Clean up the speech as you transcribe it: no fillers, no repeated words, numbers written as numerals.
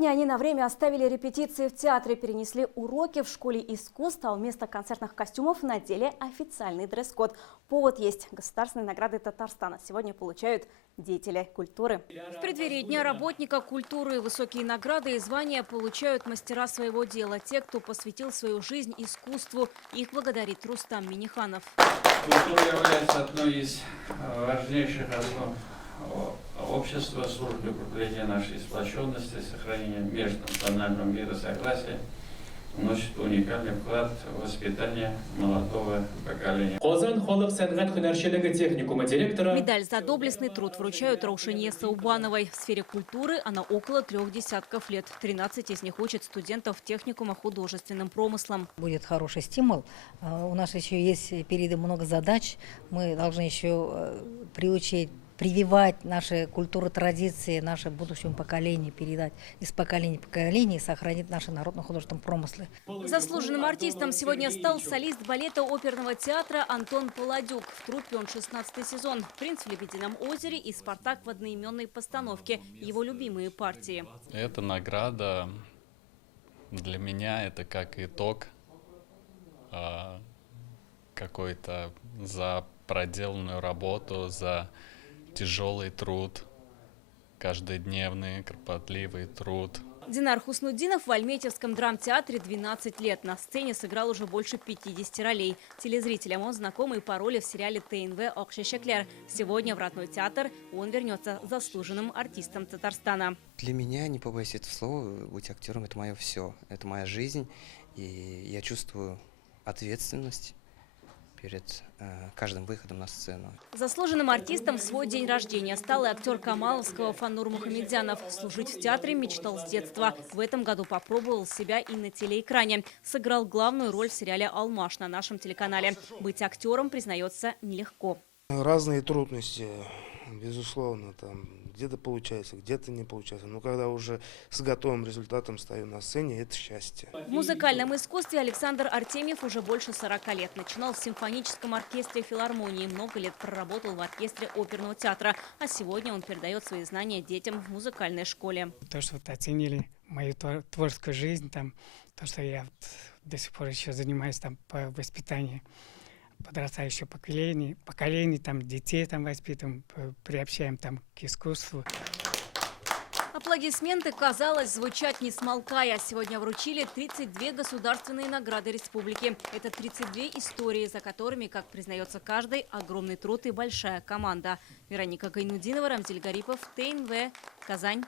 Сегодня они на время оставили репетиции в театре, перенесли уроки в школе искусств, а вместо концертных костюмов надели официальный дресс-код. Повод есть. Государственные награды Татарстана сегодня получают деятели культуры. В преддверии Дня работника культуры высокие награды и звания получают мастера своего дела. Те, кто посвятил свою жизнь искусству. Их благодарит Рустам Миниханов. Культура является одной из важнейших основ общества, служит для укрепления нашей сплоченности, сохранения межнационального мира, согласия, вносит уникальный вклад в воспитание молодого поколения. Медаль за доблестный труд вручают Раушане Саубановой. В сфере культуры она около 3 десятков лет. 13 из них учат студентов техникума художественным промыслом. Будет хороший стимул. У нас еще есть впереди много задач. Мы должны еще приучить, прививать наши культуры, традиции, наше будущему поколению, передать из поколения в поколение и сохранить наши народно-художественные промыслы. Заслуженным артистом сегодня стал солист балета оперного театра Антон Паладюк. В труппе он 16-й сезон. «Принц в Лебедином озере» и «Спартак» в одноименной постановке. Его любимые партии. Эта награда для меня это как итог какой-то за проделанную работу, за тяжелый труд, каждодневный, кропотливый труд. Динар Хуснуддинов в Альметьевском драмтеатре 12 лет. На сцене сыграл уже больше 50 ролей. Телезрителям он знакомый по роли в сериале ТНВ «Окшешекляр». Сегодня в родной театр он вернется заслуженным артистом Татарстана. Для меня, не побоюсь этого слова, быть актером – это мое все. Это моя жизнь. И я чувствую ответственность перед каждым выходом на сцену. Заслуженным артистом в свой день рождения стал и актер Камаловского Фанур Мухамедзянов. Служить в театре мечтал с детства. В этом году попробовал себя и на телеэкране. Сыграл главную роль в сериале «Алмаш» на нашем телеканале. Быть актером, признается, нелегко. Разные трудности, безусловно, там где-то получается, где-то не получается. Но когда уже с готовым результатом стою на сцене, это счастье. В музыкальном искусстве Александр Артемьев уже больше 40 лет. Начинал в симфоническом оркестре филармонии. Много лет проработал в оркестре оперного театра. А сегодня он передает свои знания детям в музыкальной школе. То, что оценили мою творческую жизнь, там, то, что я до сих пор еще занимаюсь там, по воспитанию подрастающего поколений, там, детей там, воспитываем, приобщаем там, к искусству. Аплодисменты, казалось, звучать не смолкая. Сегодня вручили 32 государственные награды республики. Это 32 истории, за которыми, как признается каждый, огромный труд и большая команда. Вероника Гайнудинова, Рамзиль Гарипов, ТНВ, Казань.